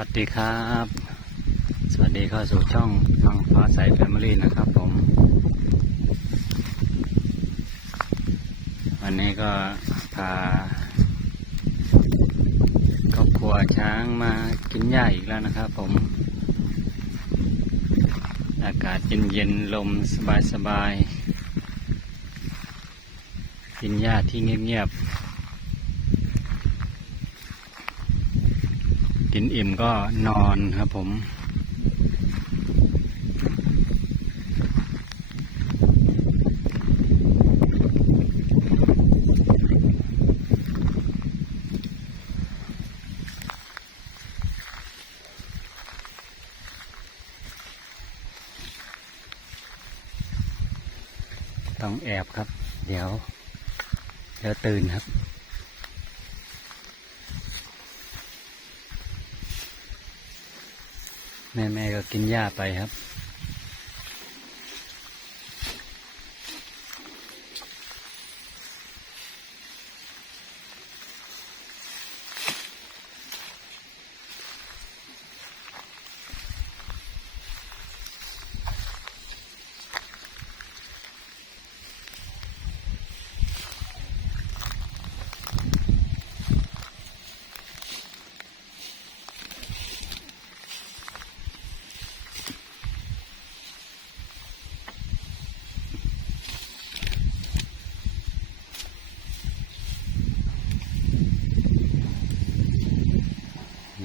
วัสดีครับ สวัสดีเข้าสู่ช่องทางฟ้าใสแฟมิลี่นะครับผม วันนี้ก็พาครอบครัวช้างมากินหญ้าอีกแล้วนะครับผม อากาศเย็นๆลมสบายๆกินหญ้าที่เงียบๆ กินอิ่มก็นอนครับผม ต้องแอบครับ เดี๋ยว เดี๋ยวตื่นครับ แม่แม่ก็กินหญ้าไปครับ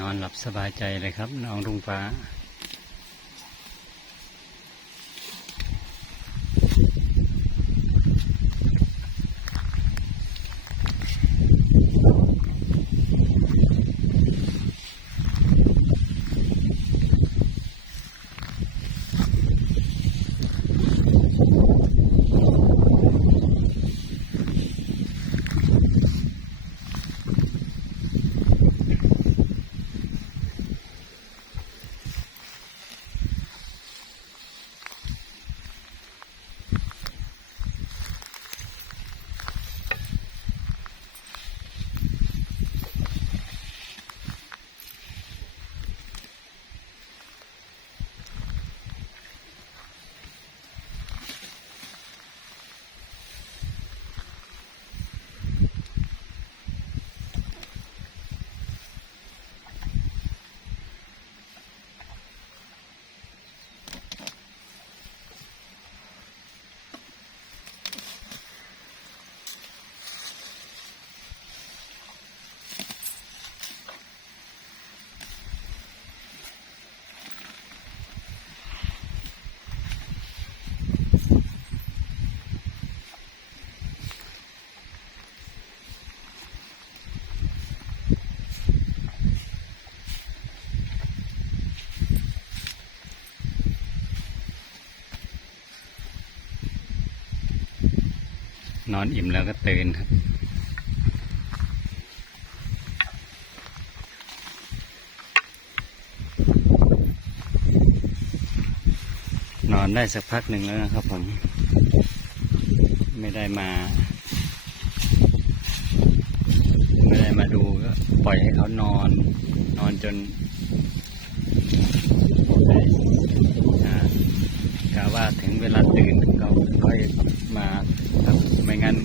นอนหลับสบายใจเลยครับ น้องรุ่งฟ้า นอนอิ่มแล้วก็ตื่นครับ นอนได้สักพักหนึ่งแล้วนะครับผม ไม่ได้มา ไม่ได้มาดูก็ปล่อยให้เขานอน นอนจนได้อ่ากะว่าถึงเวลาตื่นเขาค่อยมาครับ ไม่งั้น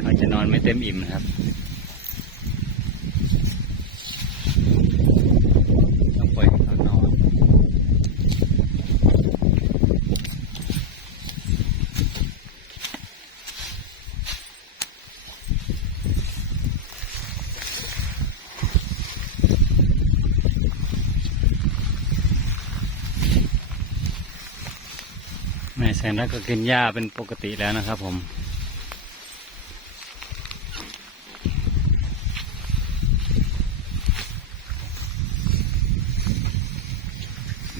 เขาจะนอนไม่เต็มอิ่มนะครับ ต้องปล่อยให้เขานอน แม่แสนรักก็กินหญ้าเป็นปกติแล้วนะครับผม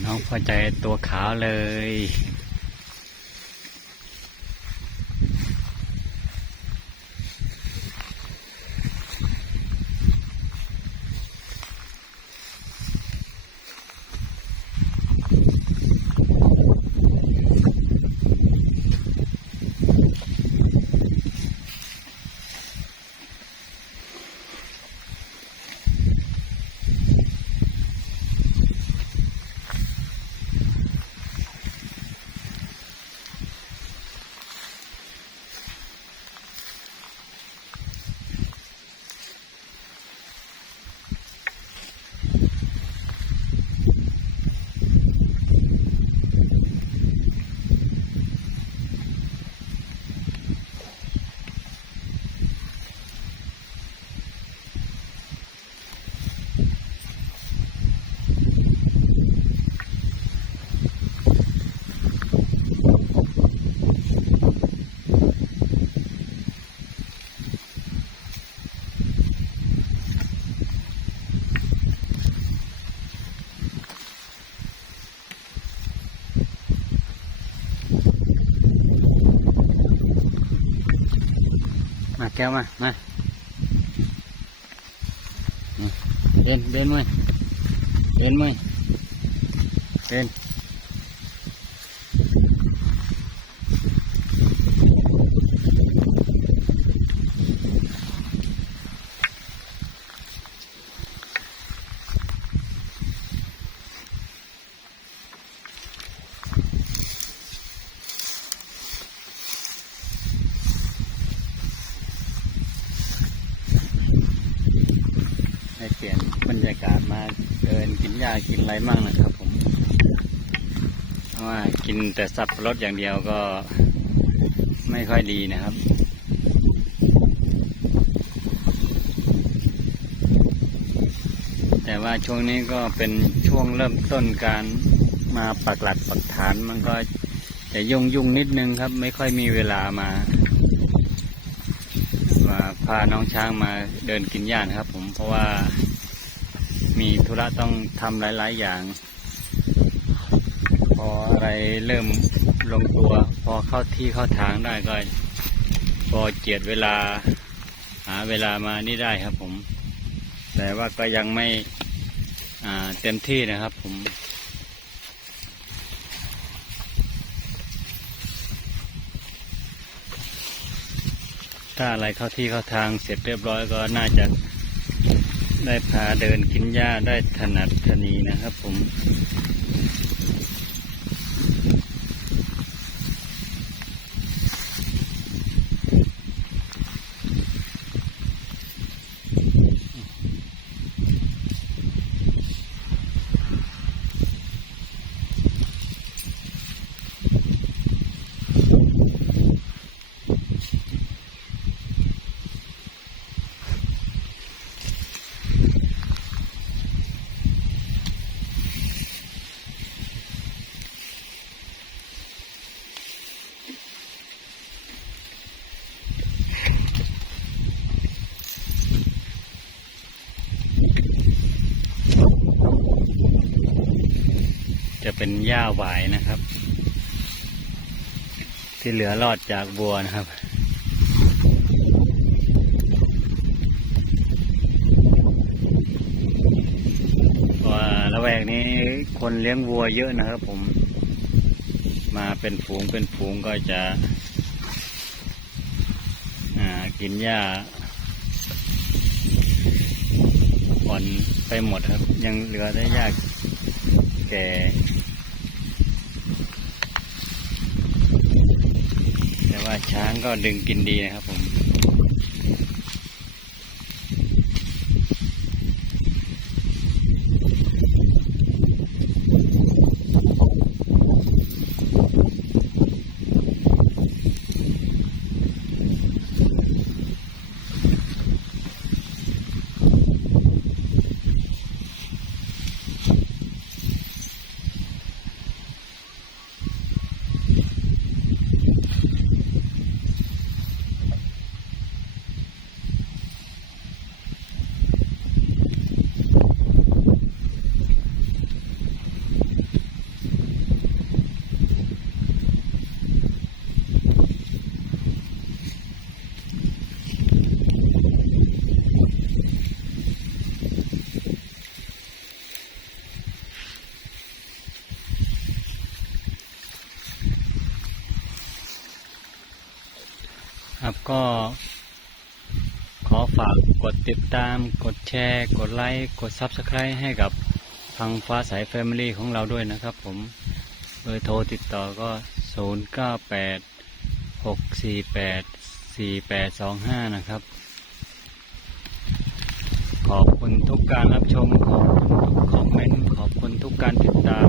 น้องพอใจตัวขาวเลย แก้วมา มาเดินเดินมั้ยเดินมั้ยเดินให้เปลี่ยนบรรยากาศมาเดินกินห ญ้ากินอะไรมั่งนะครับผมเพราะว่ากินแต่สับปะรดอย่างเดียวก็ไม่ค่อยดีนะครับแต่ว่าช่วงนี้ก็เป็นช่วงเริ่มต้นการมาปักหลักปักฐานมันก็จะยุ่งยุ่งนิดนึงครับ ไม่ค่อยมีเวลามามาพาน้องช้างมาเดินกินหญ้านะครับผมเพราะว่า มีธุระต้องทำหลาย ๆ อย่าง พออะไรเริ่มลงตัว พอเข้าที่เข้าทางได้ก็ พอเจียดเวลา หาเวลามานี่ได้ครับผม แต่ว่าก็ยังไม่เต็มที่นะครับผมถ้าอะไรเข้าที่เข้าทางเสร็จเรียบร้อยก็น่าจะ ได้พาเดินกินหญ้าได้ถนัดถนีนะครับผม จะเป็นหญ้าหวายนะครับ ที่เหลือรอดจากบัวนะครับว่าละแวกนี้คนเลี้ยงวัวเยอะนะครับผม มาเป็นฝูงเป็นฝูงก็จะอ่ากินหญ้าอ่อนไปหมดครับ ยังเหลือได้หญ้าแก่แต่ว่า ช้างก็ดึงกินดีนะครับผม ก็ขอฝากกดติดตาม กดแชร์ กดไลค์ กด Subscribe ให้กับพังฟ้าสายแฟมิลี่ของเราด้วยนะครับผมเบอร์โทรติดต่อก็ 0 9 8 6 4 8 4 8 2 5 นะครับ ขอบคุณทุกการรับชม ขอบคุณทุกคอมเมนต์ ขอบคุณทุกการติดตาม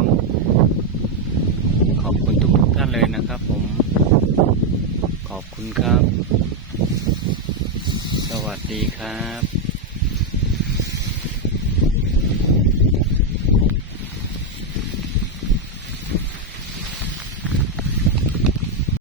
ขอบคุณทุกท่านเลยนะครับผม ขอบคุณครับ ดีครับ